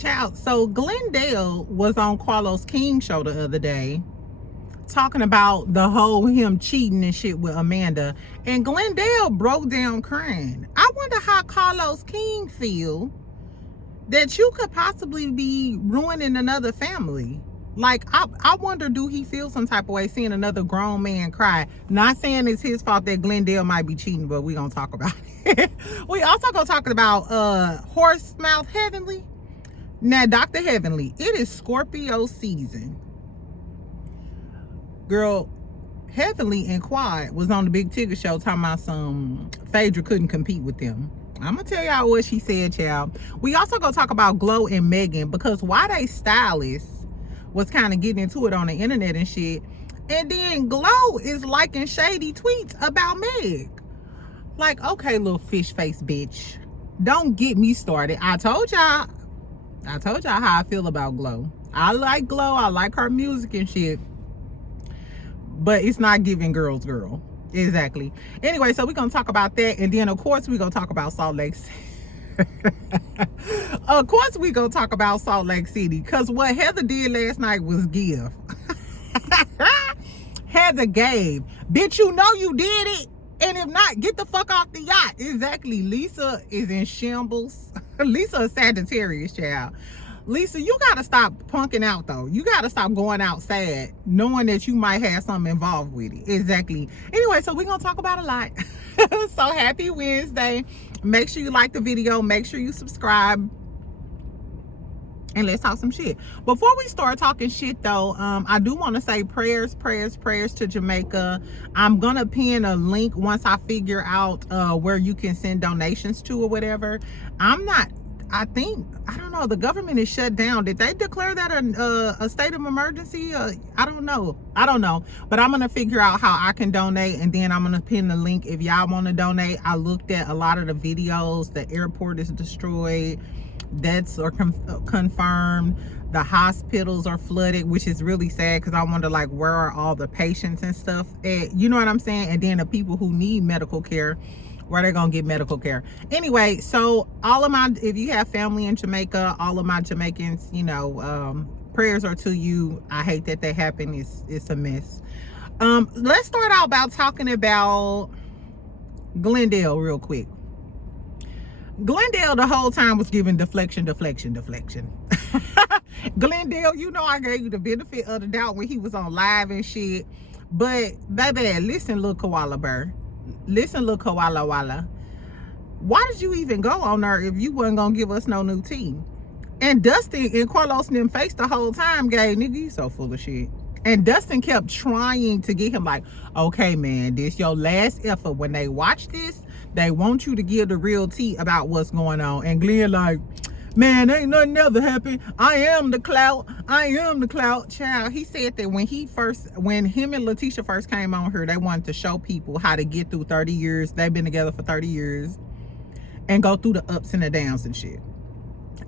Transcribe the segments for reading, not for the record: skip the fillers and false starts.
Child, so Glendale was on Carlos King's show the other day talking about the whole him cheating and shit with Amanda. And Glendale broke down crying. I wonder how Carlos King feel that you could possibly be ruining another family. Like, I wonder, do he feel some type of way seeing another grown man cry? Not saying it's his fault that Glendale might be cheating, but we gonna talk about it. We also gonna talk about horse mouth Heavenly. Now, Dr. Heavenly, it is Scorpio season. Girl, Heavenly and Quad was on the Big Tigger show talking about some Phaedra couldn't compete with them. I'm gonna tell y'all what she said, child. We also gonna talk about Glow and Megan, because why they stylists was kind of getting into it on the internet and shit. And then Glow is liking shady tweets about Meg. Like, okay, little fish face bitch, don't get me started. I told y'all how I feel about Glow. I like Glow. I like her music and shit. But it's not giving girls girl. Exactly. Anyway, so we're going to talk about that. And then, of course, we're going to talk about Salt Lake City. Of course, we're going to talk about Salt Lake City. Because what Heather did last night was give. Heather gave. Bitch, you know you did it. And if not, get the fuck off the yacht. Exactly. Lisa is in shambles. Lisa is Sagittarius, child. Lisa, you got to stop punking out, though. You got to stop going out sad, knowing that you might have something involved with it. Exactly. Anyway, so we're going to talk about a lot. So happy Wednesday. Make sure you like the video. Make sure you subscribe. And let's talk some shit. Before we start talking shit, though, I do want to say prayers to Jamaica. I'm going to pin a link once I figure out where you can send donations to or whatever. I don't know, the government is shut down. Did they declare that a state of emergency? I don't know. But I'm going to figure out how I can donate, and then I'm going to pin the link if y'all want to donate. I looked at a lot of the videos. The airport is destroyed. Deaths are confirmed. The hospitals are flooded, which is really sad, because I wonder, like, where are all the patients and stuff at? You know what I'm saying? And then the people who need medical care, where they're gonna get medical care. Anyway, so if you have family in Jamaica, all of my Jamaicans, you know, prayers are to you. I hate that they happen. It's a mess. Let's start out about talking about Glendale real quick. Glendale the whole time was giving deflection. Glendale, you know I gave you the benefit of the doubt when he was on live and shit. But baby, listen, little koala bear. Listen, little koala walla. Why did you even go on there if you wasn't gonna give us no new tea? And Dustin and Carlos and them face the whole time, gay nigga, you so full of shit. And Dustin kept trying to get him like, okay, man, this your last effort. When they watch this, they want you to give the real tea about what's going on. And Glen like, man, ain't nothing ever happened. I am the clout. Child, he said that when him and Letitia first came on here, they wanted to show people how to get through 30 years. They've been together for 30 years and go through the ups and the downs and shit.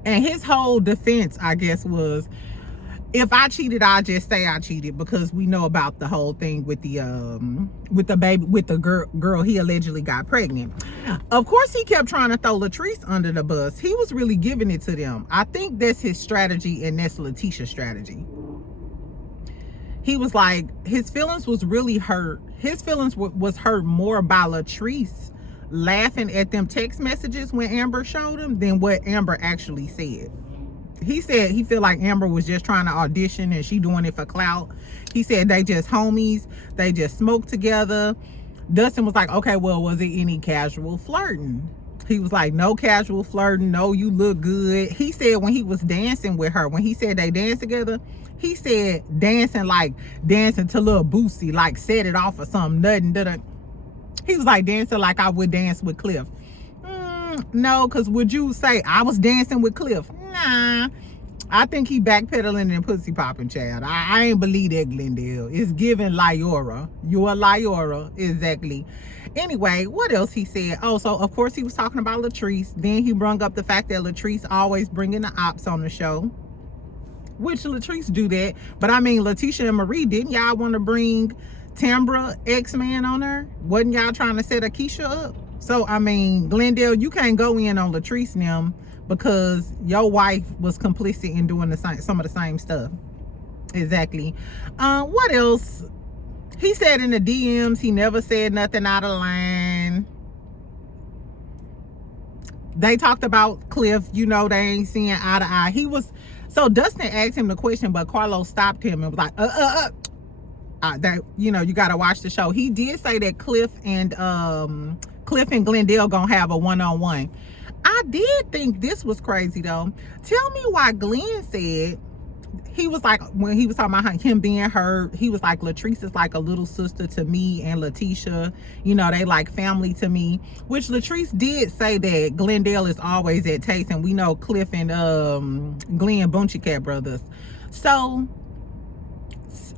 And his whole defense, I guess, was, if I cheated, I'll just say I cheated, because we know about the whole thing with the girl he allegedly got pregnant. Of course, he kept trying to throw Latrice under the bus. He was really giving it to them. I think that's his strategy, and that's Letitia's strategy. He was like, his feelings was really hurt. His feelings was hurt more by Latrice laughing at them text messages when Amber showed him than what Amber actually said. He said he feel like Amber was just trying to audition and she doing it for clout. He said they just homies. They just smoked together. Dustin was like, okay, well, was it any casual flirting? He was like, no casual flirting. No, you look good. He said when he was dancing with her, when he said they danced together, he said dancing to Lil Boosie, like set it off or something. Nothing. He was like dancing like I would dance with Cliff. No, because would you say I was dancing with Cliff? Nah, I think he backpedaling and pussy popping, child. I ain't believe that, Glendale. It's giving Lyora. You a Lyora, exactly. Anyway, what else he said? Oh, so of course he was talking about Latrice. Then he brung up the fact that Latrice always bringing the ops on the show, which Latrice do that. But I mean, Letitia and Marie, didn't y'all want to bring Tambra X-Man on her? Wasn't y'all trying to set Akeisha up? So I mean, Glendale, you can't go in on Latrice and them, because your wife was complicit in doing some of the same stuff. Exactly. What else? He said in the DMs he never said nothing out of line. They talked about Cliff, you know, they ain't seeing eye to eye. So Dustin asked him the question, but Carlos stopped him and was like, that, you know, you got to watch the show. He did say that Cliff and Glendale gonna have a one-on-one. I did think this was crazy though. Tell me why Glen said, he was like, when he was talking about him being hurt, he was like, Latrice is like a little sister to me and Letitia. You know, they like family to me. Which Latrice did say that Glendale is always at Taste, and we know Cliff and Glen Bunchy Cat brothers. So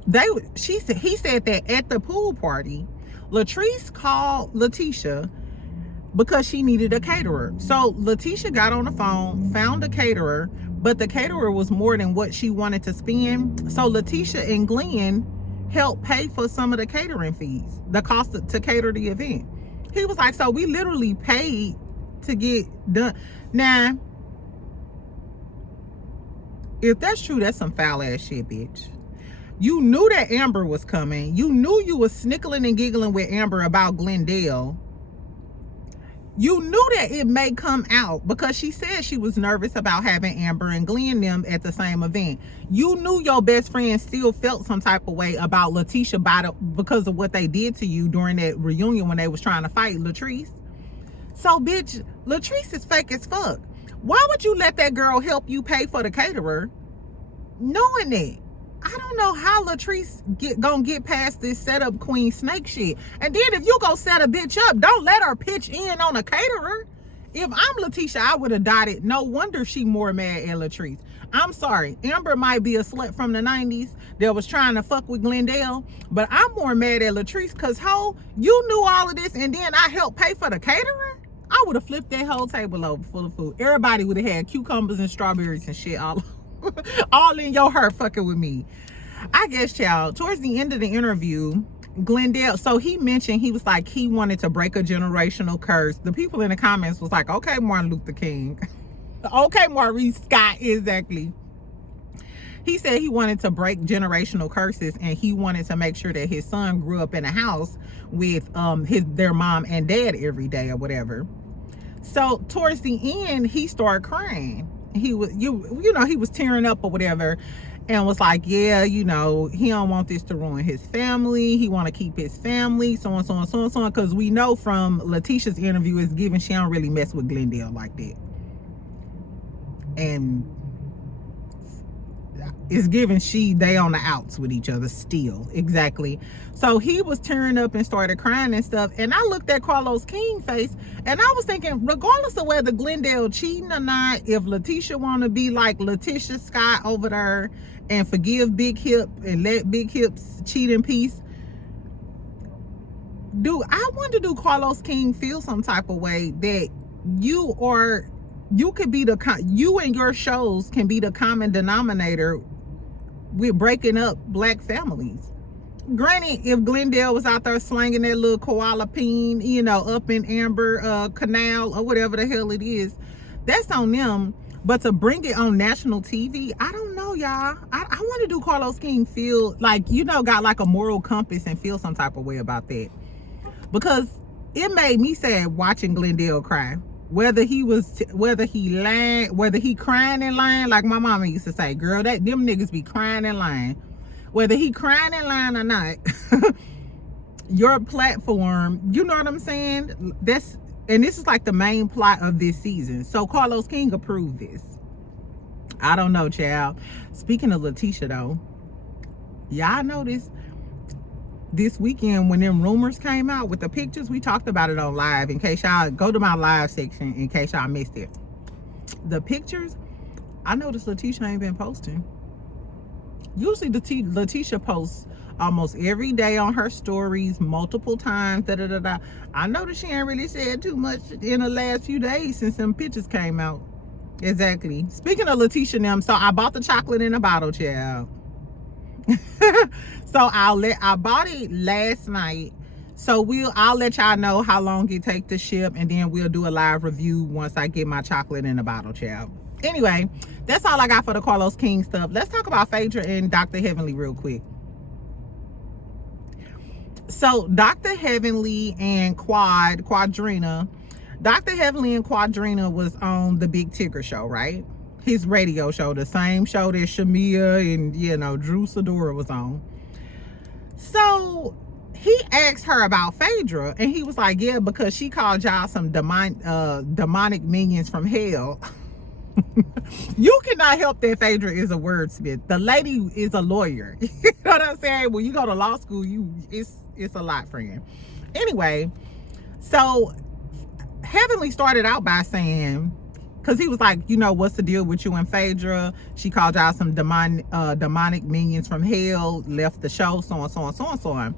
he said that at the pool party, Latrice called Letitia because she needed a caterer. So Letitia got on the phone, found a caterer, but the caterer was more than what she wanted to spend. So Letitia and Glen helped pay for some of the catering fees, the cost to cater the event. He was like, so we literally paid to get done. Now, if that's true, that's some foul ass shit, bitch. You knew that Amber was coming. You knew you was snickling and giggling with Amber about Glendale. You knew that it may come out because she said she was nervous about having Amber and Glen them at the same event. You knew your best friend still felt some type of way about Letitia because of what they did to you during that reunion when they was trying to fight Latrice. So, bitch, Latrice is fake as fuck. Why would you let that girl help you pay for the caterer knowing that? I don't know how Latrice gonna get past this setup queen snake shit. And then if you go set a bitch up, don't let her pitch in on a caterer. If I'm Letitia, I would have dotted. No wonder she more mad at Latrice. I'm sorry. Amber might be a slut from the 90s that was trying to fuck with Glendale, but I'm more mad at Latrice because, ho, you knew all of this and then I helped pay for the caterer? I would have flipped that whole table over full of food. Everybody would have had cucumbers and strawberries and shit all in your heart fucking with me. I guess, y'all, towards the end of the interview, Glendale, so he mentioned, he was like, he wanted to break a generational curse. The people in the comments was like, okay, Martin Luther King. Okay, Maurice Scott, exactly. He said he wanted to break generational curses, and he wanted to make sure that his son grew up in a house with their mom and dad every day or whatever. So towards the end, he started crying. He was, you know, he was tearing up or whatever, and was like, yeah, you know, he don't want this to ruin his family. He want to keep his family, so on, so on, so on, so on. Because we know from Letitia's interview, it's given she don't really mess with Glendale like that. And it's given they on the outs with each other still. Exactly. So he was tearing up and started crying and stuff. And I looked at Carlos King face and I was thinking, regardless of whether Glendale cheating or not, if Letitia want to be like Letitia Scott over there and forgive Big Hip and let Big Hips cheat in peace, I wonder, do Carlos King feel some type of way that you could be you and your shows can be the common denominator with breaking up black families? Granted, if Glendale was out there slanging that little koala peen, you know, up in Amber Canal or whatever the hell it is, that's on them. But to bring it on national TV, I don't know, y'all. I want to do Carlos King feel like, you know, got like a moral compass and feel some type of way about that. Because it made me sad watching Glendale cry. Whether he crying and lying, like my mama used to say, girl, them niggas be crying and lying. Whether he crying and lying or not, your platform, you know what I'm saying? And this is like the main plot of this season. So Carlos King approved this. I don't know, child. Speaking of Letitia though, y'all noticed this weekend when them rumors came out with the pictures, we talked about it on live. In case y'all go to my live section, in case y'all missed it, the pictures, I noticed Letitia ain't been posting. Usually Letitia posts almost every day on her stories, multiple times. I noticed she ain't really said too much in the last few days since them pictures came out. Exactly. Speaking of Letitia and them, so I bought the chocolate in a bottle, child. So I bought it last night. So I'll let y'all know how long it take to ship, and then we'll do a live review once I get my chocolate in a bottle, child. Anyway, that's all I got for the Carlos King stuff. Let's talk about Phaedra and Dr. Heavenly real quick. So Dr. Heavenly and Quadrina, Dr. Heavenly and Quadrina was on the Big Tigger show, right? His radio show, the same show that Shamia and, you know, Drew Sidora was on. So he asked her about Phaedra, and he was like, yeah, because she called y'all some demonic minions from hell. You cannot help that Phaedra is a wordsmith. The lady is a lawyer. You know what I'm saying? When you go to law school, it's a lot, friend. Anyway, so Heavenly started out by saying, because he was like, you know, what's the deal with you and Phaedra? She called y'all some demonic minions from hell, left the show, so on, so on, so on, so on.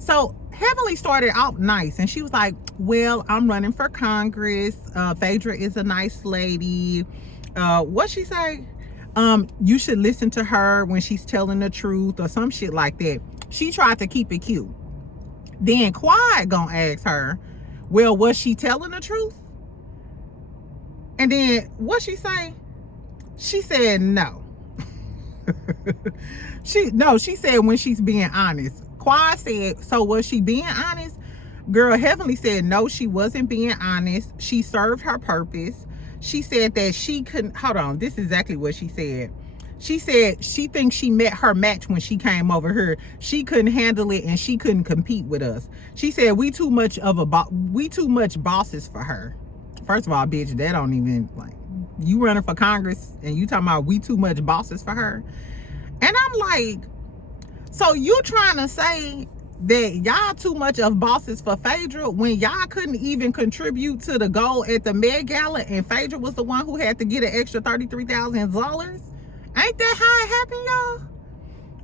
So Heavenly started out nice, and she was like, well, I'm running for Congress. Phaedra is a nice lady. What she say? You should listen to her when she's telling the truth, or some shit like that. She tried to keep it cute. Then Quad gonna ask her, well, was she telling the truth? And then what she say? She said no. She said when she's being honest. Quad said, so was she being honest? Girl, Heavenly said no, she wasn't being honest. She served her purpose. She said that she couldn't, hold on, this is exactly what she said. She said she thinks she met her match when she came over here. She couldn't handle it, and she couldn't compete with us. She said we too much bosses for her. First of all, bitch, that don't even, like, you running for Congress and you talking about we too much bosses for her. And I'm like, so you trying to say that y'all too much of bosses for Phaedra when y'all couldn't even contribute to the goal at the Met Gala, and Phaedra was the one who had to get an extra $33,000? Ain't that how it happened, y'all?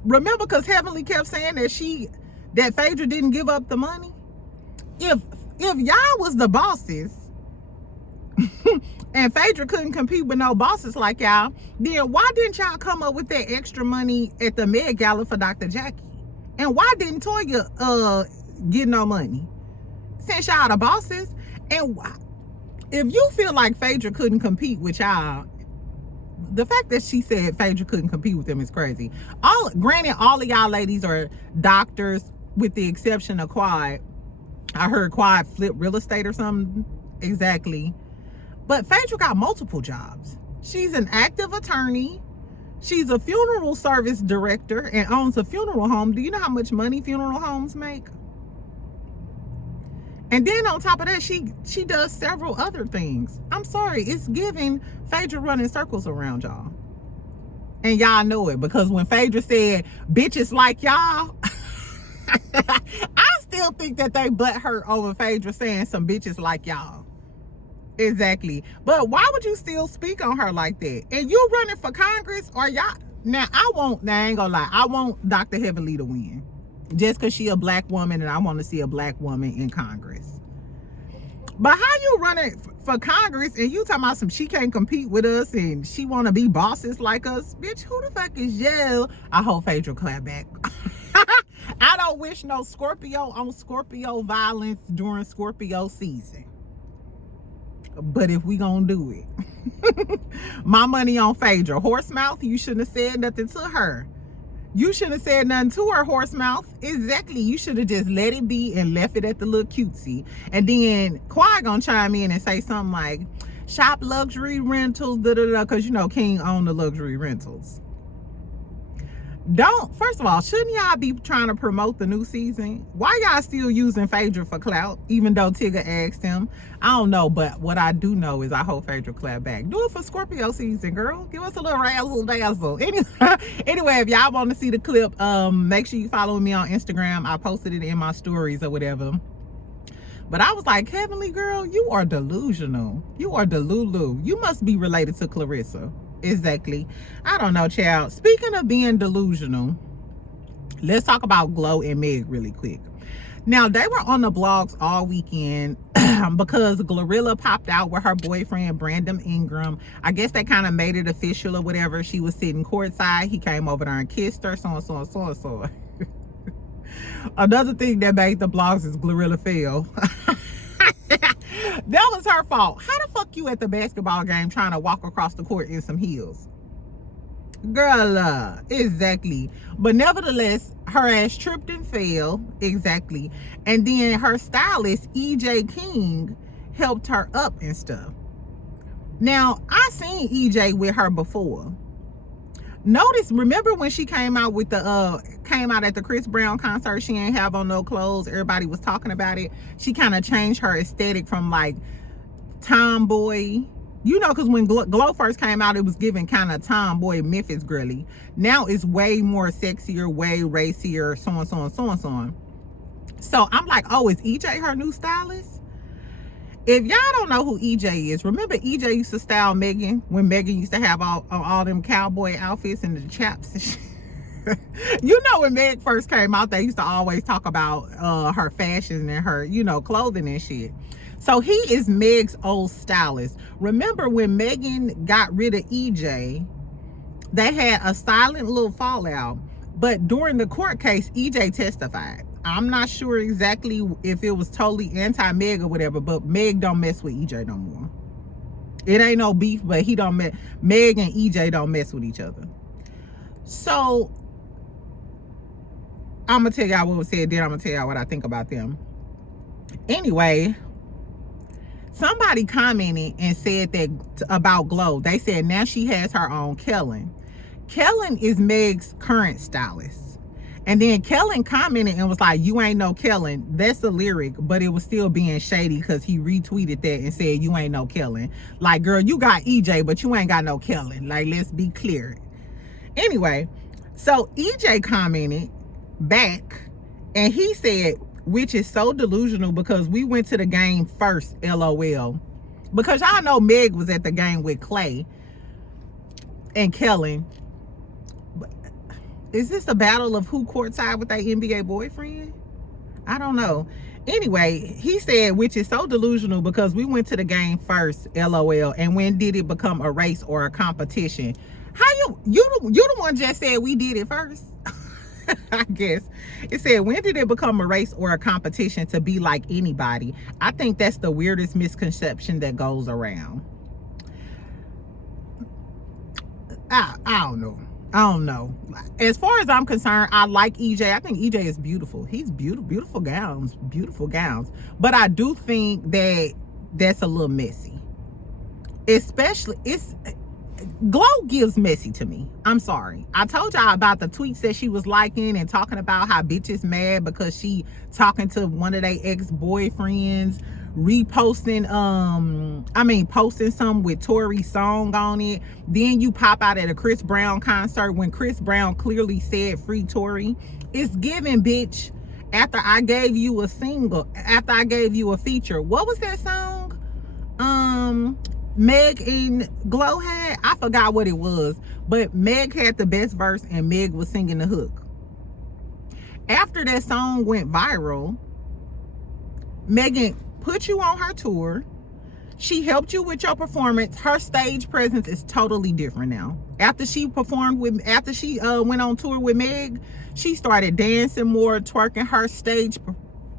Remember, because Heavenly kept saying that Phaedra didn't give up the money. If y'all was the bosses and Phaedra couldn't compete with no bosses like y'all, then why didn't y'all come up with that extra money at the Met Gala for Dr. Jackie? And why didn't Toya get no money? Since y'all the bosses. And if you feel like Phaedra couldn't compete with y'all, the fact that she said Phaedra couldn't compete with them is crazy. Granted, all of y'all ladies are doctors, with the exception of Quad. I heard Quad flip real estate or something. Exactly. But Phaedra got multiple jobs. She's an active attorney. She's a funeral service director and owns a funeral home. Do you know how much money funeral homes make? And then on top of that, she does several other things. I'm sorry, it's giving Phaedra running circles around y'all. And y'all know it, because when Phaedra said, bitches like y'all, I still think that they butt hurt over Phaedra saying some bitches like y'all. Exactly. But why would you still speak on her like that? And you running for Congress, or y'all? Now, I ain't gonna lie, I want Dr. Heavenly to win. Just because she a black woman, and I want to see a black woman in Congress. But how you running for Congress and you talking about she can't compete with us and she want to be bosses like us? Bitch, who the fuck is you? I hope Phaedra clap back. I don't wish no Scorpio on Scorpio violence during Scorpio season. But if we gonna do it, my money on Phaedra. Horse mouth, you shouldn't have said nothing to her. You shouldn't have said nothing to her, horse mouth. Exactly. You should have just let it be and left it at the little cutesy. And then Quad gonna chime in and say something like, shop luxury rentals, because you know King owned the luxury rentals. First of all, shouldn't y'all be trying to promote the new season? Why y'all still using Phaedra for clout, even though Tigger asked him? I don't know, but what I do know is I hope Phaedra clap back. Do it for Scorpio season, girl. Give us a little razzle dazzle. Anyway, if y'all want to see the clip, make sure you follow me on Instagram. I posted it in my stories or whatever. But I was like, Heavenly girl, you are delusional. You are delulu. You must be related to Clarissa. Exactly. I don't know, child. Speaking of being delusional, let's talk about Glow and Meg really quick. Now, they were on the blogs all weekend because Glorilla popped out with her boyfriend, Brandon Ingram. I guess they kind of made it official or whatever. She was sitting courtside. He came over there and kissed her, so and so and so and so. Another thing that made the blogs is Glorilla fell. That was her fault. How the fuck you at the basketball game trying to walk across the court in some heels? Girl, exactly. But nevertheless, her ass tripped and fell. Exactly. And then her stylist, EJ King, helped her up and stuff. Now, I seen EJ with her before. Remember when she came out with came out at the Chris Brown concert, she ain't have on no clothes, everybody was talking about it. She kind of changed her aesthetic from like tomboy, you know, because when Glow first came out, it was giving kind of tomboy Memphis girly. Now it's way more sexier, way racier, so on, so on, so on, so on. So I'm like, oh, is EJ her new stylist? If y'all don't know who EJ is, remember EJ used to style Megan when Megan used to have all them cowboy outfits and the chaps and shit. You know, when Meg first came out, they used to always talk about her fashion and her, you know, clothing and shit. So he is Meg's old stylist. Remember when Megan got rid of EJ, they had a silent little fallout, but during the court case, EJ testified. I'm not sure exactly if it was totally anti-Meg or whatever, but Meg don't mess with EJ no more. It ain't no beef, but he don't mess. Meg and EJ don't mess with each other. So I'm gonna tell y'all what was said, then I'm gonna tell y'all what I think about them. Anyway, somebody commented and said that about Glow. They said now she has her own Kellen. Kellen is Meg's current stylist. And then Kellen commented and was like, you ain't no Kellen. That's the lyric, but it was still being shady because he retweeted that and said, you ain't no Kellen. Like, girl, you got EJ, but you ain't got no Kellen. Like, let's be clear. Anyway, so EJ commented back and he said, which is so delusional because we went to the game first, LOL. Because y'all know Meg was at the game with Clay and Kellen. Is this a battle of who courtside with their NBA boyfriend? I don't know. Anyway, he said, which is so delusional because we went to the game first, LOL. And when did it become a race or a competition? How you the one just said we did it first? I guess. It said, when did it become a race or a competition to be like anybody? I think that's the weirdest misconception that goes around. I don't know. I don't know. As far as I'm concerned, I like EJ. I think EJ is beautiful. He's beautiful gowns. But I do think that that's a little messy. Especially, Glow gives messy to me. I'm sorry. I told y'all about the tweets that she was liking and talking about how bitches mad because she talking to one of their ex-boyfriends, reposting posting some with Tory's song on it. Then you pop out at a Chris Brown concert when Chris Brown clearly said free Tory. It's giving, bitch. After I gave you a single, after I gave you a feature, what was that song Meg and Glow had? I forgot what it was, but Meg had the best verse and Meg was singing the hook. After that song went viral, Megan put you on her tour. She helped you with your performance. Her stage presence is totally different now. After she went on tour with Meg, she started dancing more, twerking. Her stage,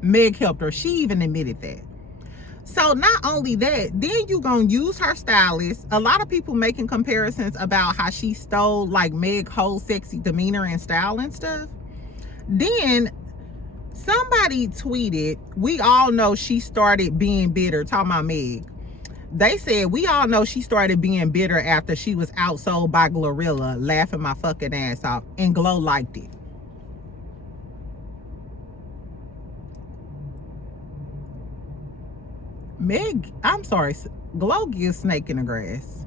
Meg helped her. She even admitted that. So not only that, then you gonna use her stylist. A lot of people making comparisons about how she stole like Meg's whole sexy demeanor and style and stuff. Then somebody tweeted, we all know she started being bitter, talking about Meg. They said, we all know she started being bitter after she was outsold by Glorilla, laughing my fucking ass off, and Glow liked it. Meg, I'm sorry, Glow gives snake in the grass.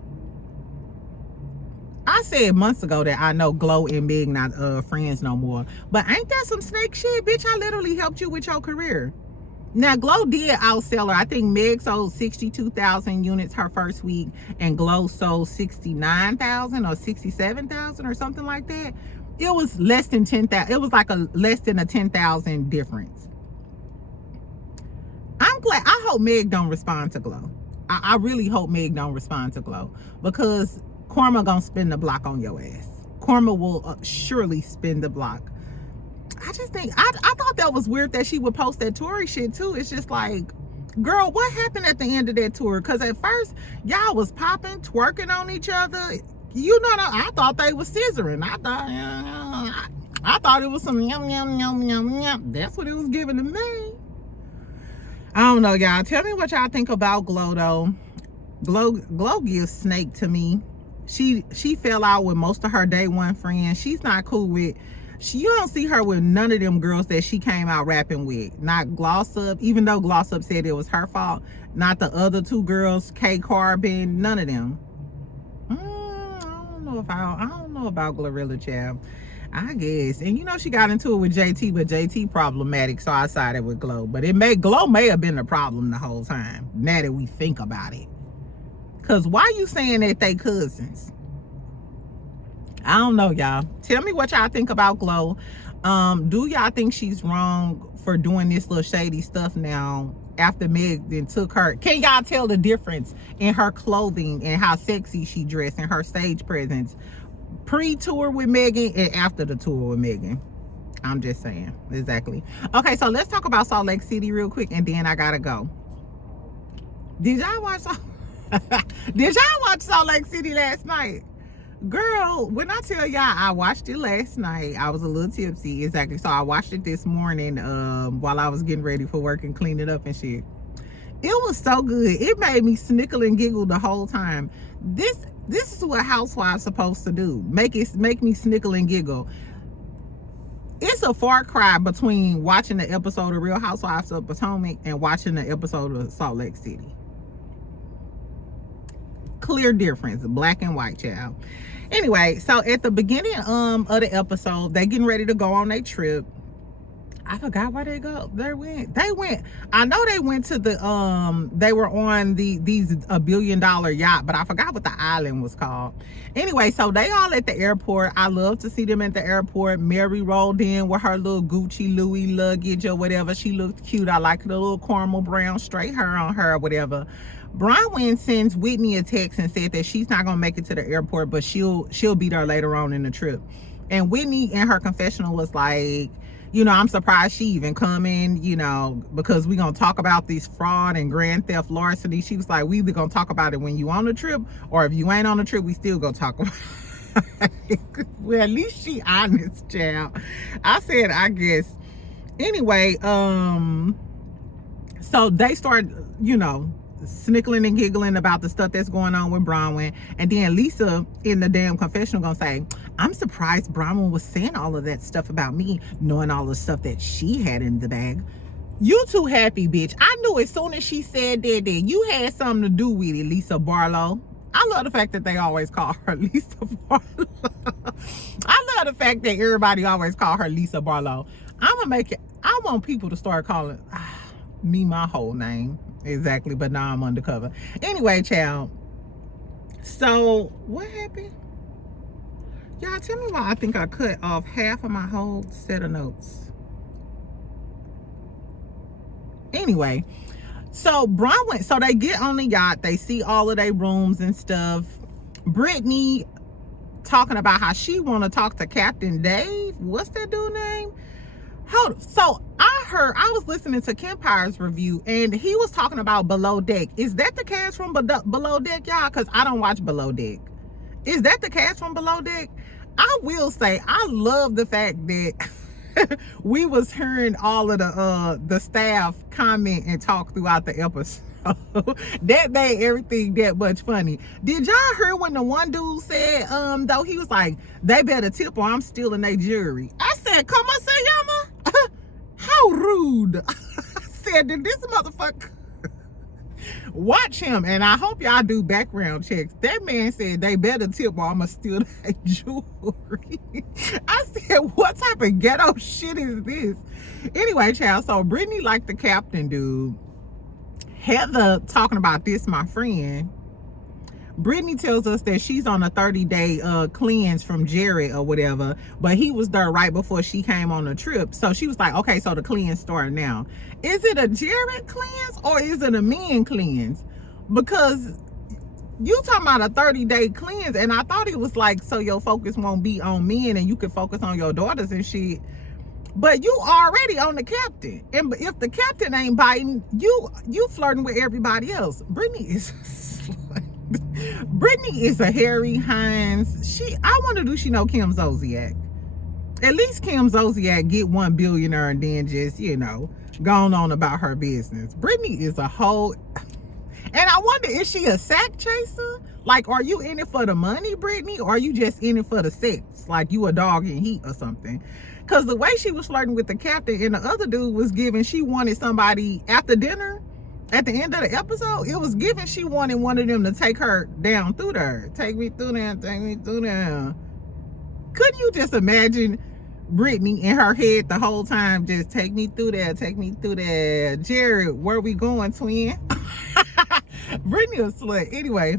I said months ago that I know Glow and Meg not friends no more. But ain't that some snake shit? Bitch, I literally helped you with your career. Now, Glow did outsell her. I think Meg sold 62,000 units her first week, and Glow sold 69,000 or 67,000 or something like that. It was less than 10,000. It was like less than a 10,000 difference. I'm glad. I hope Meg don't respond to Glow. I really hope Meg don't respond to Glow, because Karma gonna spin the block on your ass. Karma will surely spin the block. I just think I thought that was weird that she would post that Tory shit too. It's just like, girl, what happened at the end of that tour? Because at first y'all was popping, twerking on each other. You know, I thought they was scissoring. I thought it was some yum yum yum yum yum. That's what it was giving to me. I don't know, y'all. Tell me what y'all think about Glo though. Glo gives snake to me. She fell out with most of her day one friends. She's not cool with. You don't see her with none of them girls that she came out rapping with. Not Gloss Up, even though Gloss Up said it was her fault. Not the other two girls, K Carbon, none of them. I don't know about Glorilla, child. I guess. And you know she got into it with JT, but JT problematic, so I sided with Glo. But Glo may have been the problem the whole time, now that we think about it. Cause why you saying that they cousins? I don't know, y'all. Tell me what y'all think about Glo. Do y'all think she's wrong for doing this little shady stuff now after Meg then took her? Can y'all tell the difference in her clothing and how sexy she dressed and her stage presence pre-tour with Megan and after the tour with Megan? I'm just saying. Exactly. Okay, so let's talk about Salt Lake City real quick and then I gotta go. Did y'all watch Salt Lake City last night? Girl, when I tell y'all I watched it last night, I was a little tipsy. Exactly. So I watched it this morning while I was getting ready for work and cleaning up and shit. It was so good. It made me snickle and giggle the whole time. This is what housewives supposed to do. Make me snickle and giggle. It's a far cry between watching the episode of Real Housewives of Potomac and watching the episode of Salt Lake City. Clear difference, black and white, child. Anyway, so at the beginning of the episode, they getting ready to go on their trip. I forgot where they go. They went. I know they went to the they were on these $1 billion yacht, but I forgot what the island was called. Anyway, so they all at the airport. I love to see them at the airport. Mary rolled in with her little Gucci Louis luggage or whatever. She looked cute. I like the little caramel brown straight hair on her or whatever. Bronwyn sends Whitney a text and said that she's not gonna make it to the airport, but she'll be there later on in the trip. And Whitney in her confessional was like, you know, I'm surprised she even coming, you know, because we gonna talk about this fraud and grand theft larceny. She was like, we either gonna talk about it when you on the trip, or if you ain't on the trip, we still gonna talk about it. Well, at least she honest, child. I said, I guess. Anyway, so they start, you know, snickling and giggling about the stuff that's going on with Bronwyn, and then Lisa in the damn confessional gonna say, I'm surprised Bronwyn was saying all of that stuff about me, knowing all the stuff that she had in the bag. You too happy, bitch. I knew as soon as she said that you had something to do with it, Lisa Barlo. I love the fact that they always call her Lisa Barlo. I love the fact that everybody always call her Lisa Barlo. I'm gonna make it, I want people to start calling me my whole name. Exactly, but now I'm undercover. Anyway, child. So, what happened? Y'all tell me why I think I cut off half of my whole set of notes. Anyway, so Bronwyn, so they get on the yacht. They see all of their rooms and stuff. Brittany talking about how she want to talk to Captain Dave. What's that dude's name? So I was listening to Kempire's review and he was talking about Below Deck. Is that the cast from Below Deck, y'all? Because I don't watch Below Deck. Is that the cast from Below Deck? I will say I love the fact that we was hearing all of the staff comment and talk throughout the episode. That made everything that much funny. Did y'all hear when the one dude said though he was like, they better tip or I'm stealing their jewelry? I said, come on, Sayama. How rude. I said, did this motherfucker watch him? And I hope y'all do background checks. That man said they better tip or I'ma steal their jewelry. I said, what type of ghetto shit is this? Anyway, child, so Brittany liked the captain dude. Heather talking about this, my friend. Brittany tells us that she's on a 30-day cleanse from Jared or whatever, but he was there right before she came on the trip. So she was like, okay, so the cleanse started now. Is it a Jared cleanse or is it a men cleanse? Because you talking about a 30-day cleanse, and I thought it was like so your focus won't be on men and you can focus on your daughters and shit. But you already on the captain. And if the captain ain't biting, you flirting with everybody else. Brittany is Brittany is a Harry Hines. I wonder, do she know Kim Zolciak? At least Kim Zolciak get one billionaire and then just, going on about her business. Brittany is a whole... And I wonder, is she a sack chaser? Like, are you in it for the money, Brittany? Or are you just in it for the sex? Like you a dog in heat or something? Because the way she was flirting with the captain and the other dude was giving, she wanted somebody after dinner, at the end of the episode, it was given she wanted one of them to take her down through there. Take me through there, take me through there. Couldn't you just imagine Brittany in her head the whole time, just take me through there, take me through there. Jared, where we going, twin? Brittany a slut. Anyway,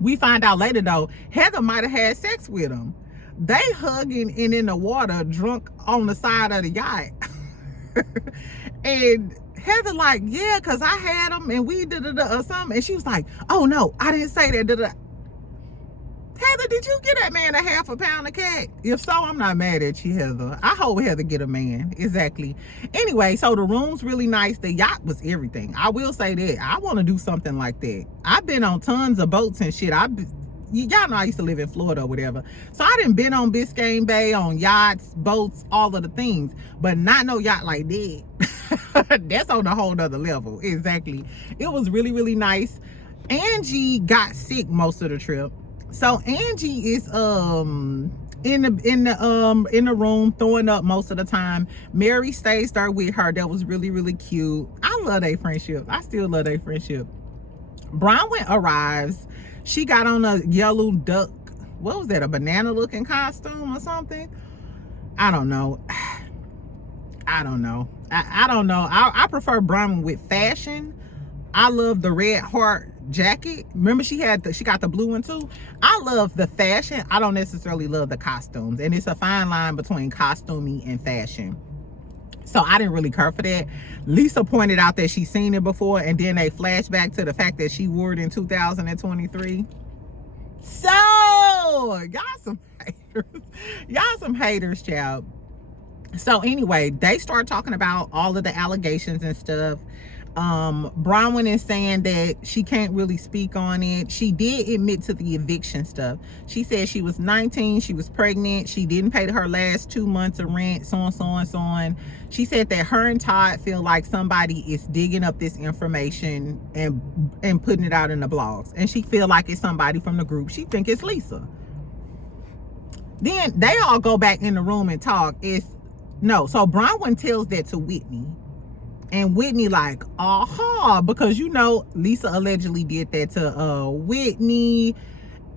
we find out later though, Heather might have had sex with him. They hugging and in the water, drunk on the side of the yacht. And Heather like, yeah, because I had him and we or something. And she was like, oh no, I didn't say that. Heather, did you get that man a half a pound of cat? If so, I'm not mad at you, Heather. I hope Heather get a man. Exactly. Anyway, so the room's really nice. The yacht was everything. I will say that. I want to do something like that. I've been on tons of boats and shit. Y'all know I used to live in Florida or whatever. So I done been on Biscayne Bay, on yachts, boats, all of the things. But not no yacht like that. That's on a whole nother level. Exactly. It was really, really nice. Angie got sick most of the trip. So Angie is in the room throwing up most of the time. Mary stays there with her. That was really, really cute. I love their friendship. I still love their friendship. Bronwyn arrives. She got on a yellow duck. What was that? A banana looking costume or something? I don't know. I don't know. I prefer Bronwyn with fashion. I love the red heart jacket. Remember she got the blue one too. I love the fashion. I don't necessarily love the costumes, and it's a fine line between costuming and fashion. So I didn't really care for that. Lisa pointed out that she's seen it before, and then they flash back to the fact that she wore it in 2023. So y'all some haters. Y'all some haters, child. So anyway, they start talking about all of the allegations and stuff. Bronwyn is saying that she can't really speak on it. She did admit to the eviction stuff. She said she was 19, she was pregnant, she didn't pay her last 2 months of rent, so on. She said that her and Todd feel like somebody is digging up this information and putting it out in the blogs, and she feel like it's somebody from the group. She think it's Lisa. Then they all go back in the room and talk. So Bronwyn tells that to Whitney. And Whitney like, because Lisa allegedly did that to Whitney,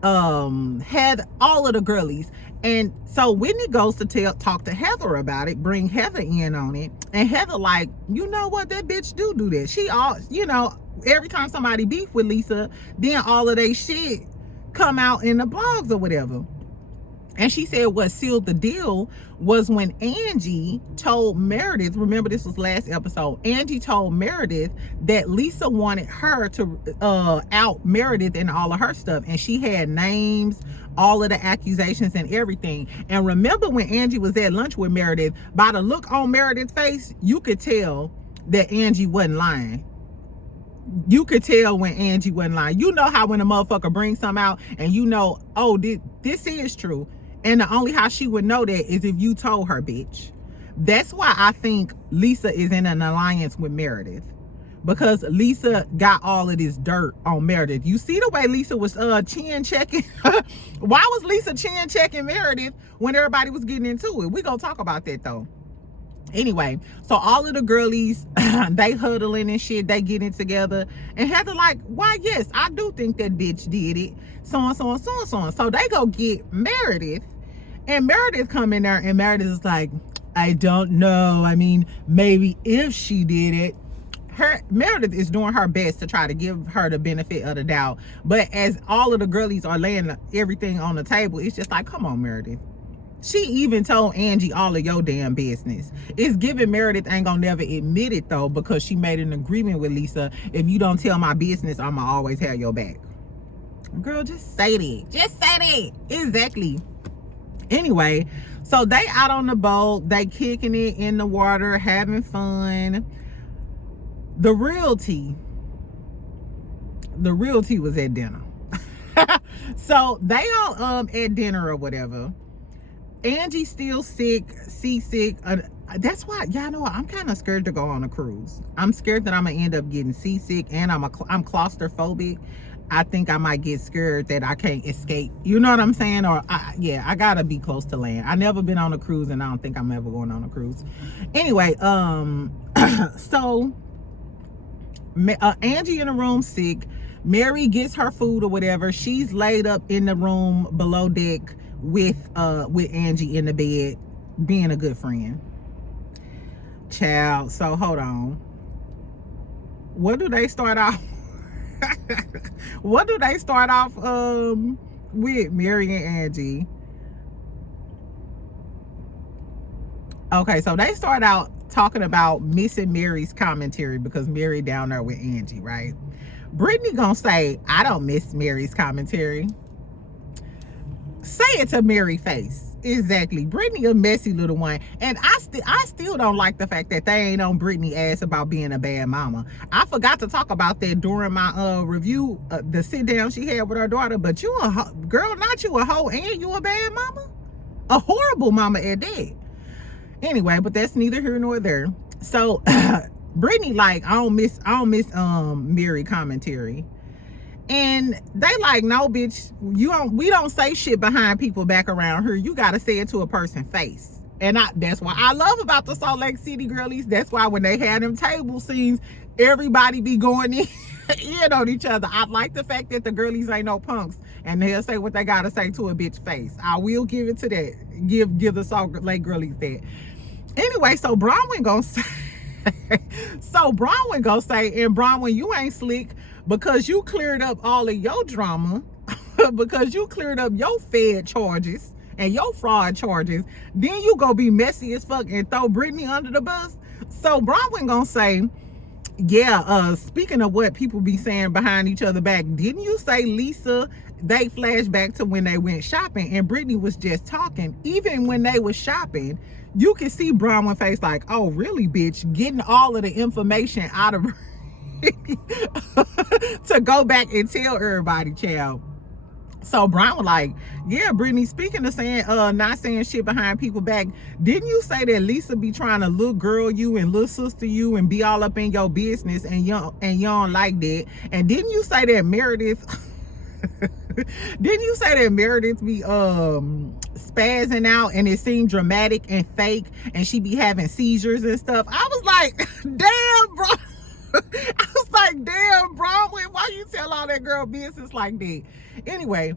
had all of the girlies. And so Whitney goes to talk to Heather about it, bring Heather in on it. And Heather like, you know what, that bitch do that. She every time somebody beef with Lisa, then all of they shit come out in the blogs or whatever. And she said what sealed the deal was when Angie told Meredith, remember this was last episode, Angie told Meredith that Lisa wanted her to out Meredith and all of her stuff. And she had names, all of the accusations and everything. And remember when Angie was at lunch with Meredith, by the look on Meredith's face, you could tell that Angie wasn't lying. You could tell when Angie wasn't lying. You know how when a motherfucker brings something out and this is true. And the only how she would know that is if you told her, bitch. That's why I think Lisa is in an alliance with Meredith. Because Lisa got all of this dirt on Meredith. You see the way Lisa was chin checking? Why was Lisa chin checking Meredith when everybody was getting into it? We're going to talk about that though. Anyway, so all of the girlies, they huddling and shit, they getting together. And Heather like, why, yes, I do think that bitch did it. So on. So they go get Meredith. And Meredith come in there and Meredith is like, I don't know. I mean, maybe if she did it. Meredith is doing her best to try to give her the benefit of the doubt. But as all of the girlies are laying everything on the table, it's just like, come on, Meredith. She even told Angie all of your damn business. It's given Meredith ain't gonna never admit it though, because she made an agreement with Lisa. If you don't tell my business, I'ma always have your back. Girl, just say that. Just say that. Exactly. Anyway, so they out on the boat, they kicking it in the water, having fun. The real tea was at dinner. So they all at dinner or whatever. Angie still sick, seasick. That's why, y'all know, I'm kind of scared to go on a cruise. I'm scared that I'm gonna end up getting seasick, and I'm claustrophobic. I think I might get scared that I can't escape. You know what I'm saying? Or I gotta be close to land. I never been on a cruise, and I don't think I'm ever going on a cruise. Anyway, so Angie in the room sick. Mary gets her food or whatever. She's laid up in the room below deck with Angie in the bed, being a good friend. Child, so hold on. What do they start off? What do they start off with Mary and Angie? Okay, so they start out talking about missing Mary's commentary because Mary down there with Angie, right? Brittany gonna say, I don't miss Mary's commentary. Say it to Mary face. Exactly. Brittany a messy little one. And I still don't like the fact that they ain't on Brittany ass about being a bad mama. I forgot to talk about that during my review, the sit down she had with her daughter. But you a girl, not you a hoe, and you a bad mama? A horrible mama at that. Anyway, but that's neither here nor there. So Brittany like, I don't miss Mary commentary. And they like, no, bitch, we don't say shit behind people back around here. You gotta say it to a person's face. And that's why I love about the Salt Lake City girlies. That's why when they had them table scenes, everybody be going in on each other. I like the fact that the girlies ain't no punks, and they'll say what they gotta say to a bitch face. I will give it to that. Give the Salt Lake girlies that. Anyway, so Bronwyn gonna say, and Bronwyn, you ain't slick because you cleared up all of your drama, because you cleared up your Fed charges and your fraud charges. Then you go be messy as fuck and throw Brittany under the bus. So Bronwyn gonna say, yeah, speaking of what people be saying behind each other back, didn't you say Lisa, they flashed back to when they went shopping and Brittany was just talking? Even when they was shopping, you can see Bronwyn face like, oh really, bitch, getting all of the information out of to go back and tell everybody, child. So Bronwyn like, yeah, Brittany, speaking of saying not saying shit behind people back, didn't you say that Lisa be trying to little girl you and little sister you and be all up in your business, and you don't like that? And didn't you say that Meredith didn't you say that Meredith be spazzing out and it seemed dramatic and fake and she be having seizures and stuff? I was like, damn, bro. I was like, damn, Bronwyn, why you tell all that girl business like that? Anyway,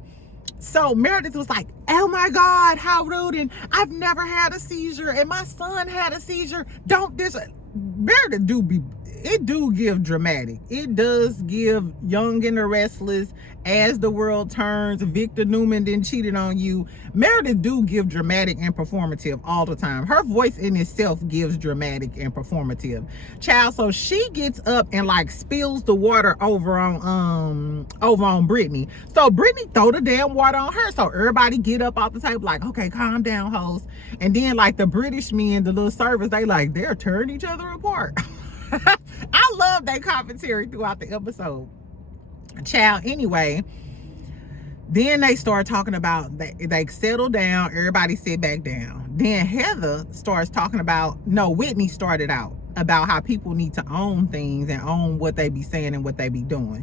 so Meredith was like, oh my God, how rude, and I've never had a seizure, and my son had a seizure. Don't this. Meredith do give dramatic. It does give Young and the Restless, As the World Turns, Victor Newman Then Cheated on You. Meredith do give dramatic and performative all the time. Her voice in itself gives dramatic and performative, child. So she gets up and like spills the water over on Brittany. So Brittany throw the damn water on her. So everybody get up off the table like, okay, calm down, hoes. And then like the British men, the little servers, they're tearing each other apart. I love that commentary throughout the episode, child. Anyway, then they start talking about, they settle down, everybody sit back down. Then Heather starts talking about, no, Whitney started out about how people need to own things and own what they be saying and what they be doing.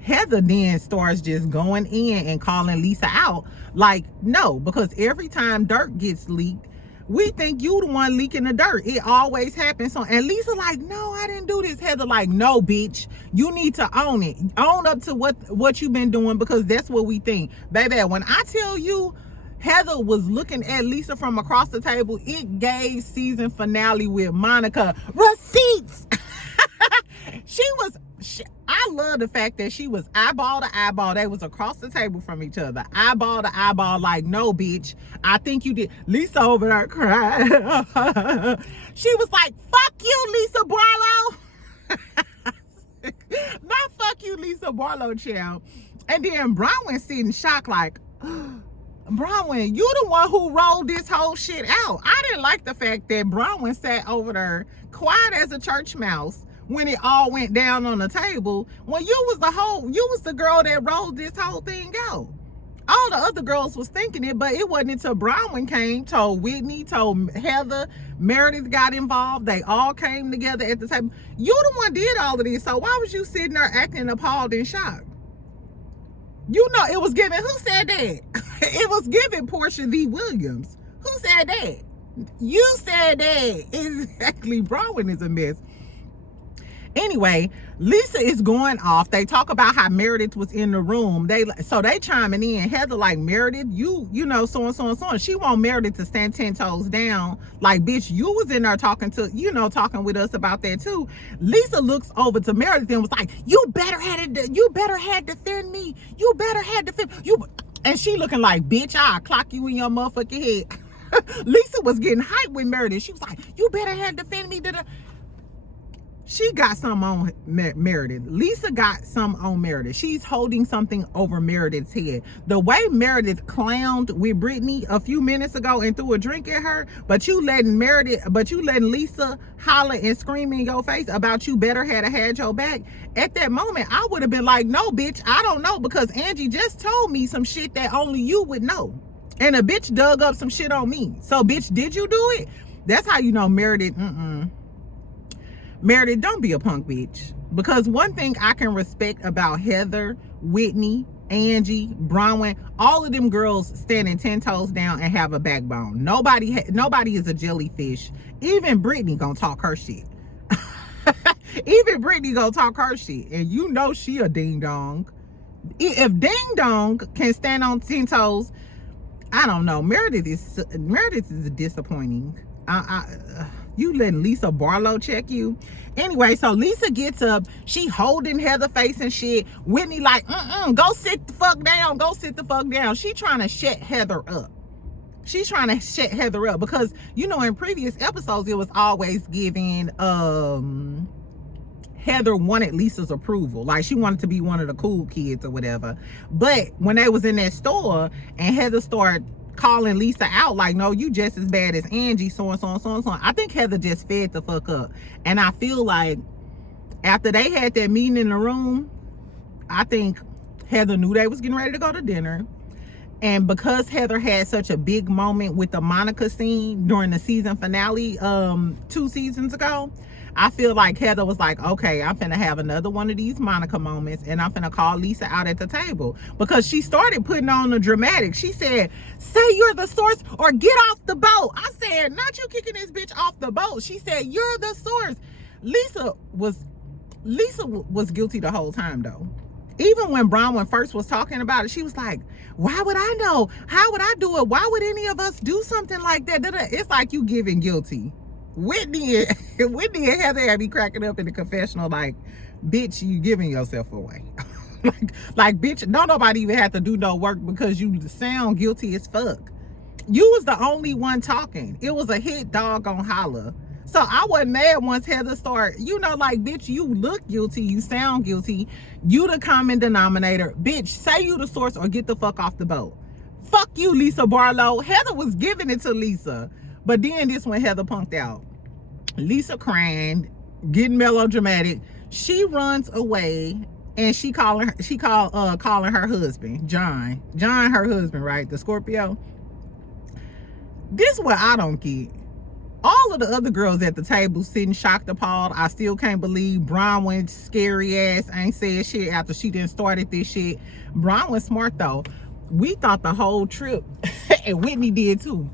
Heather then starts just going in and calling Lisa out like, no, because every time dirt gets leaked, we think you the one leaking the dirt. It always happens. So, and Lisa like, no, I didn't do this. Heather like, no, bitch, you need to own it. Own up to what you've been doing, because that's what we think. Baby, when I tell you Heather was looking at Lisa from across the table, it gave season finale with Monica receipts. I love the fact that she was eyeball to eyeball. They was across the table from each other, eyeball to eyeball, like, no, bitch, I think you did. Lisa over there crying. She was like, fuck you, Lisa Barlo. Not fuck you, Lisa Barlo, child. And then Bronwyn sitting shocked like, Bronwyn, you the one who rolled this whole shit out. I didn't like the fact that Bronwyn sat over there quiet as a church mouse when it all went down on the table, when you was the girl that rolled this whole thing out. All the other girls was thinking it, but it wasn't until Bronwyn came, told Whitney, told Heather, Meredith got involved. They all came together at the table. You the one did all of this, so why was you sitting there acting appalled and shocked? You know it was given, who said that? It was given Portia V. Williams. Who said that? You said that. Exactly. Bronwyn is a mess. Anyway, Lisa is going off. They talk about how Meredith was in the room. They chiming in. Heather like, Meredith, you know, so and so and so. And she want Meredith to stand 10 toes down. Like, bitch, you was in there talking with us about that too. Lisa looks over to Meredith and was like, you better had defend me. You better had defend you. And she looking like, bitch, I'll clock you in your motherfucking head. Lisa was getting hyped with Meredith. She was like, you better had defend me. She got some on Meredith. Lisa got some on Meredith. She's holding something over Meredith's head. The way Meredith clowned with Brittany a few minutes ago and threw a drink at her, but you letting Lisa holler and scream in your face about you better had your back. At that moment, I would have been like, no, bitch, I don't know, because Angie just told me some shit that only you would know. And a bitch dug up some shit on me. So, bitch, did you do it? That's how you know Meredith, Meredith, don't be a punk bitch. Because one thing I can respect about Heather, Whitney, Angie, Bronwyn, all of them girls standing 10 toes down and have a backbone. Nobody is a jellyfish. Even Brittany gonna talk her shit. Even Brittany gonna talk her shit. And you know she a ding dong. If ding dong can stand on 10 toes, I don't know. Meredith is disappointing. You letting Lisa Barlo check you? Anyway, so Lisa gets up. She holding Heather face and shit. Whitney like, go sit the fuck down. Go sit the fuck down. She trying to shut Heather up. She's trying to shut Heather up because, you know, in previous episodes, it was always giving, Heather wanted Lisa's approval. Like, she wanted to be one of the cool kids or whatever. But when they was in that store and Heather started calling Lisa out like, no, you just as bad as Angie, so and so and so and so. I think Heather just fed the fuck up. And I feel like after they had that meeting in the room, I think Heather knew they was getting ready to go to dinner. And because Heather had such a big moment with the Monica scene during the season finale 2 seasons ago, I feel like Heather was like, okay, I'm finna have another one of these Monica moments and I'm finna call Lisa out at the table. Because she started putting on the dramatic. She said, say you're the source or get off the boat. I said, not you kicking this bitch off the boat. She said, you're the source. Lisa was guilty the whole time though. Even when Bronwyn first was talking about it, she was like, why would I know? How would I do it? Why would any of us do something like that? It's like you giving guilty. Whitney and Heather had me cracking up in the confessional like, bitch, you giving yourself away. like, bitch, don't nobody even have to do no work because you sound guilty as fuck. You was the only one talking. It was a hit dog on holler. So I wasn't mad once Heather started, you know, like, bitch, you look guilty, you sound guilty, you the common denominator. Bitch, say you the source or get the fuck off the boat. Fuck you, Lisa Barlow. Heather was giving it to Lisa. But then this one, Heather punked out. Lisa crying, getting melodramatic. She runs away and she calling her husband, John, her husband, right? The Scorpio. This what I don't get. All of the other girls at the table sitting shocked, appalled. I still can't believe Bronwyn's scary ass ain't said shit after she done started this shit. Bronwyn's smart though. We thought the whole trip, and Whitney did too.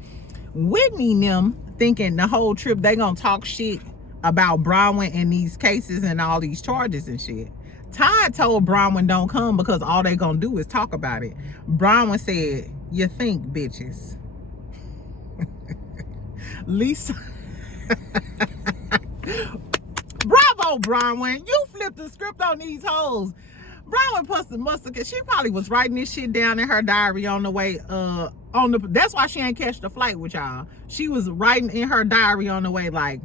Whitney and them thinking the whole trip they gonna talk shit about Bronwyn and these cases and all these charges and shit. Todd told Bronwyn don't come because all they gonna do is talk about it. Bronwyn said, you think, bitches. Lisa. Bravo, Bronwyn. You flipped the script on these hoes. Bronwyn must she probably was writing this shit down in her diary on the way that's why she ain't catch the flight with y'all. She was writing in her diary on the way like,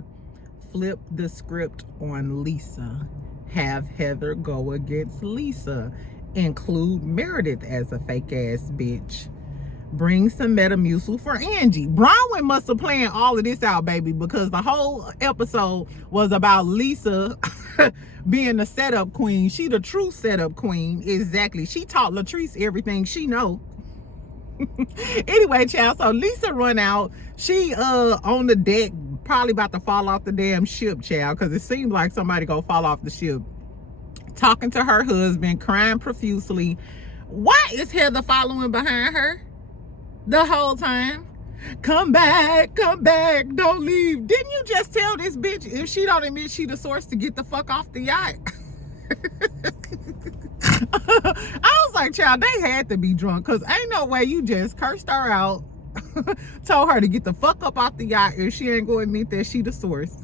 flip the script on Lisa. Have Heather go against Lisa. Include Meredith as a fake ass bitch. bring some Metamucil for Angie. Bronwyn must have planned all of this out, baby, because the whole episode was about Lisa being the setup queen. She the true setup queen. Exactly. She taught Latrice everything she know. Anyway, child, so Lisa run out. She on the deck, probably about to fall off the damn ship, child, because it seems like somebody gonna fall off the ship. Talking to her husband, crying profusely. Why is Heather following behind her the whole time? Come back, don't leave. Didn't you just tell this bitch if she don't admit she the source to get the fuck off the yacht? I was like, child, they had to be drunk, because ain't no way you just cursed her out, told her to get the fuck up off the yacht if she ain't going to admit that she the source.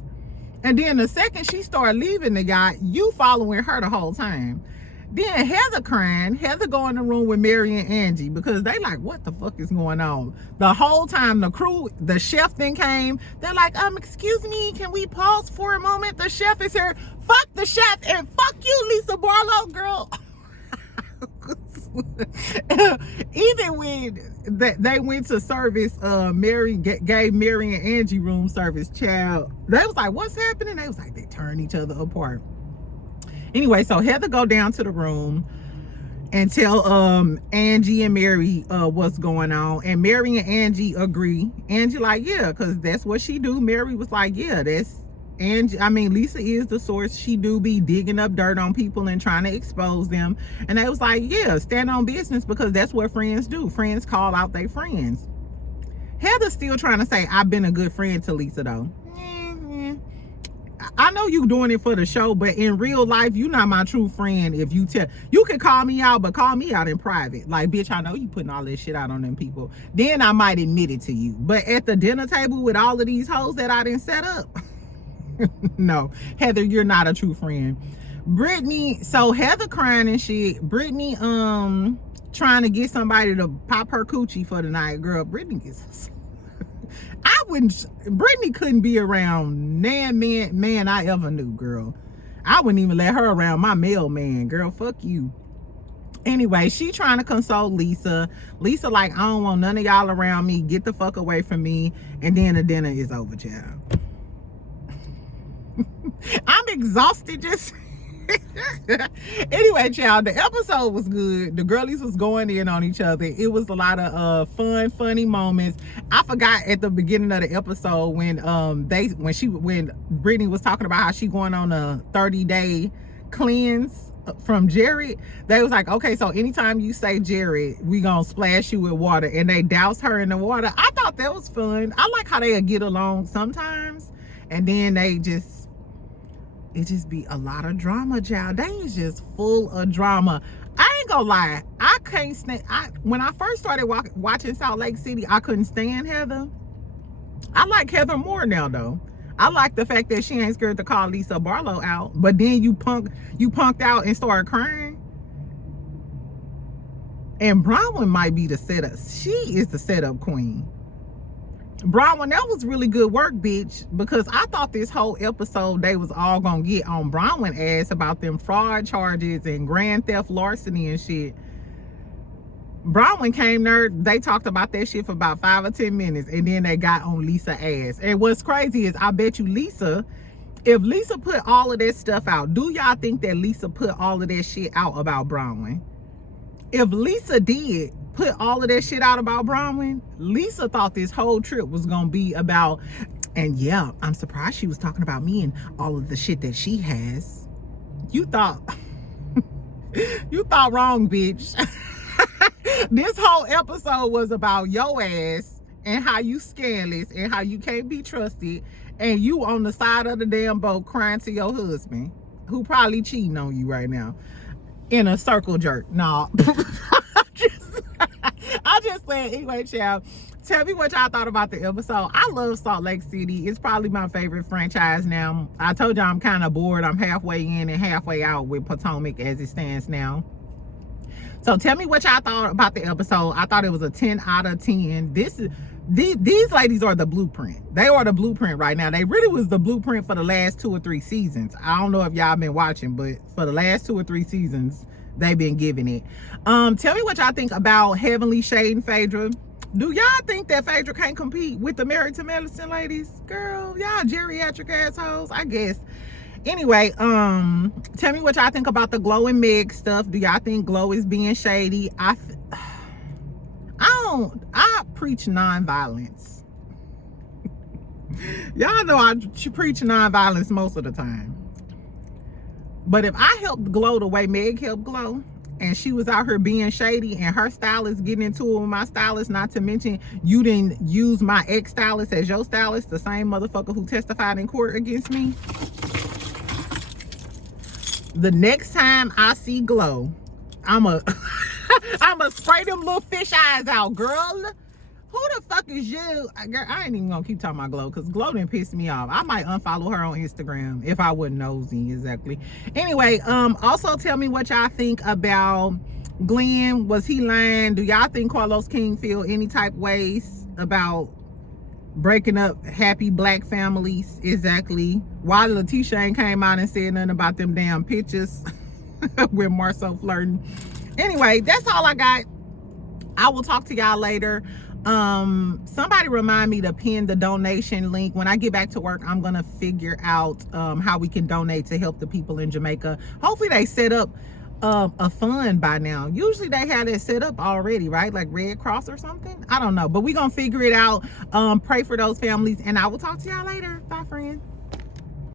And then the second she started leaving the yacht, you following her the whole time. Then Heather crying. Heather go in the room with Mary and Angie because they like, what the fuck is going on? The whole time the crew, the chef then came. They're like, excuse me, can we pause for a moment? The chef is here. Fuck the chef and fuck you, Lisa Barlo, girl. Even when they went to service, Mary gave Mary and Angie room service, child. They was like, what's happening? They was like, they turn each other apart. Anyway, so Heather go down to the room and tell Angie and Mary what's going on. And Mary and Angie agree. Angie like, yeah, because that's what she do. Mary was like, yeah, that's Angie. I mean, Lisa is the source. She do be digging up dirt on people and trying to expose them. And they was like, yeah, stand on business, because that's what friends do. Friends call out their friends. Heather's still trying to say, I've been a good friend to Lisa, though. I know you doing it for the show, but in real life, you not my true friend. If you tell, you can call me out, but call me out in private. Like, bitch, I know you putting all this shit out on them people. Then I might admit it to you. But at the dinner table with all of these hoes that I didn't set up, no, Heather, you're not a true friend. Brittany, so Heather crying and shit. Brittany, trying to get somebody to pop her coochie for the night. Girl, Brittany gets... Brittany couldn't be around man I ever knew, girl. I wouldn't even let her around my mailman, girl. Fuck you. Anyway, she trying to console Lisa. Lisa like, I don't want none of y'all around me. Get the fuck away from me. And then the dinner is over, child. I'm exhausted just... Anyway, child, the episode was good. The girlies was going in on each other. It was a lot of fun, funny moments. I forgot at the beginning of the episode when when Brittany was talking about how she going on a 30-day cleanse from Jared. They was like, okay, so anytime you say Jared, we gonna splash you with water, and they douse her in the water. I thought that was fun. I like how they get along sometimes, and then it just be a lot of drama, child. They is just full of drama. I ain't gonna lie, I can't stand... when I first started watching Salt Lake City, I couldn't stand Heather. I like Heather more now, though. I like the fact that she ain't scared to call Lisa Barlo out. But then you punked out and started crying. And Bronwyn might be the setup. She is the setup queen. Bronwyn, that was really good work, bitch, because I thought this whole episode they was all gonna get on Bronwyn ass about them fraud charges and grand theft larceny and shit. Bronwyn came there, they talked about that shit for about 5 or 10 minutes, and then they got on Lisa ass. And what's crazy is, I bet you Lisa, if Lisa put all of that stuff out, do y'all think that Lisa put all of that shit out about Bronwyn? If Lisa did put all of that shit out about Bronwyn, Lisa thought this whole trip was gonna be about, and yeah, I'm surprised she was talking about me and all of the shit that she has. You thought you thought wrong, bitch. This whole episode was about your ass and how you scandalous and how you can't be trusted, and you on the side of the damn boat crying to your husband, who probably cheating on you right now in a circle jerk. Nah. I just said, anyway, child, tell me what y'all thought about the episode. I love Salt Lake City. It's probably my favorite franchise now. I told y'all I'm kind of bored. I'm halfway in and halfway out with Potomac as it stands now. So tell me what y'all thought about the episode. I thought it was a 10 out of 10. These ladies are the blueprint. They are the blueprint right now. They really was the blueprint for the last 2 or 3 seasons. I don't know if y'all been watching, but for the last 2 or 3 seasons, they've been giving it. Tell me what y'all think about Heavenly Shade and Phaedra. Do y'all think that Phaedra can't compete with the Married to Medicine ladies? Girl, y'all geriatric assholes, I guess. Anyway, tell me what y'all think about the Glow and Meg stuff. Do y'all think Glow is being shady? I preach nonviolence. Y'all know I preach nonviolence most of the time. But if I helped Glow the way Meg helped Glow, and she was out here being shady, and her stylist getting into it with my stylist, not to mention you didn't use my ex-stylist as your stylist, the same motherfucker who testified in court against me. The next time I see Glow, I'ma spray them little fish eyes out, girl. Who the fuck is you? Girl, I ain't even gonna keep talking about Glow, because Glow didn't piss me off. I might unfollow her on Instagram if I wasn't nosy. Exactly. Anyway, also tell me what y'all think about Glen. Was he lying? Do y'all think Carlos King feel any type ways about breaking up happy black families? Exactly. Why Letitia ain't came out and said nothing about them damn pictures with Marceau flirting? Anyway, that's all I got. I will talk to y'all later. Somebody remind me to pin the donation link. When I get back to work, I'm gonna figure out how we can donate to help the people in Jamaica. Hopefully they set up a fund by now. Usually they have it set up already, right? Like Red Cross or something. I don't know, but we're gonna figure it out. Pray for those families, and I will talk to y'all later. Bye, friend.